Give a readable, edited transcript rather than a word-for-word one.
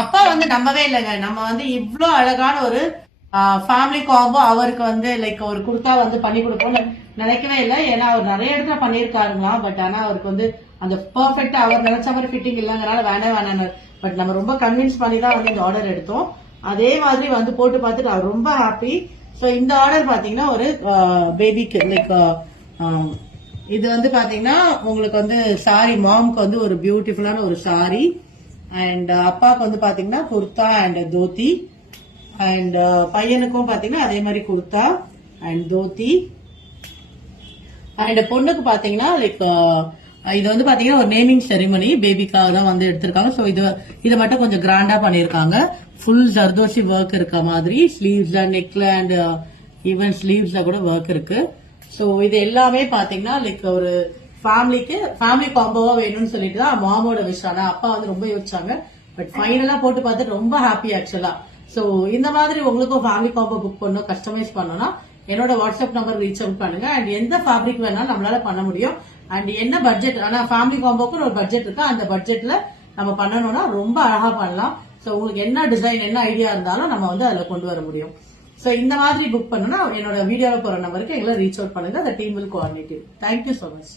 அப்பா வந்து நம்பவே இல்லைங்க. நம்ம வந்து இவ்ளோ அழகான ஒரு ஃபேமிலி காம்போ அவருக்கு வந்து லைக் ஒரு குர்தா வந்து பண்ணி கொடுப்போம்னு நினைக்கவே இல்லை. ஏன்னா அவர் நிறைய இடத்துல பண்ணியிருக்காருங்களா. பட் ஆனா அவருக்கு வந்து அந்த பெர்ஃபெக்டா அவர் நினைச்ச மாதிரி ஃபிட்டிங் இல்லைங்கிறனால வேணாம். பட் நம்ம ரொம்ப கன்வின்ஸ் பண்ணி தான் வந்து இந்த ஆர்டர் எடுத்தோம். அதே மாதிரி வந்து போட்டு பார்த்துட்டு அவர் ரொம்ப ஹாப்பி. ஸோ இந்த ஆர்டர் பாத்தீங்கன்னா ஒரு பேபிக்கு லைக் இது வந்து பாத்தீங்கன்னா உங்களுக்கு வந்து சாரி மாம்க்கு வந்து ஒரு பியூட்டிஃபுல்லான ஒரு சாரி அண்ட் அப்பாவுக்கு வந்து பாத்தீங்கன்னா குர்தா அண்ட் தோத்தி அண்ட் பையனுக்கும் பாத்தீங்கன்னா அதே மாதிரி குர்தா அண்ட் தோத்தி அண்ட் பொண்ணுக்கு பாத்தீங்கன்னா லைக் இது வந்து பாத்தீங்கன்னா ஒரு நேமிங் செரிமனி பேபிக்காக தான் வந்து எடுத்திருக்காங்க. ஸோ இது மட்டும் கொஞ்சம் கிராண்டா பண்ணிருக்காங்க. ஃபுல் ஜர்தோஷி ஒர்க் இருக்க மாதிரி ஸ்லீவ்ஸ்ல நெக்ல அண்ட் ஈவன் ஸ்லீவ்ஸ்ல கூட ஒர்க் இருக்கு. ஸோ இது எல்லாமே பாத்தீங்கன்னா லைக் ஒரு ஃபேமிலி காம்போவா வேணும்னு சொல்லிட்டு தான் மாமோட விஷ். ஆனா அப்பா வந்து ரொம்ப யோசிச்சாங்க. பட் ஃபைனலா போட்டு பார்த்துட்டு ரொம்ப ஹாப்பி ஆக்சுவலா. ஸோ இந்த மாதிரி உங்களுக்கும் ஃபேமிலி காம்போ புக் பண்ணணும், கஸ்டமைஸ் பண்ணணும்னா என்னோட வாட்ஸ்அப் நம்பர் ரீச் அவுட் பண்ணுங்க. அண்ட் எந்த ஃபேப்ரிக் வேணாலும் நம்மளால பண்ண முடியும். அண்ட் என்ன பட்ஜெட், ஆனா ஃபேமிலி காம்போக்கு ஒரு பட்ஜெட் இருக்கு. அந்த பட்ஜெட்ல நம்ம பண்ணணும்னா ரொம்ப அழகா பண்ணலாம். ஸோ உங்களுக்கு என்ன டிசைன் என்ன ஐடியா இருந்தாலும் நம்ம வந்து அதில் கொண்டு வர முடியும். ஸோ இந்த மாதிரி புக் பண்ணணும்னா என்னோட வீடியோவில் போற நம்பருக்கு எங்களை ரீச் அவுட் பண்ணுங்க. அந்த team will coordinate. Thank you so much.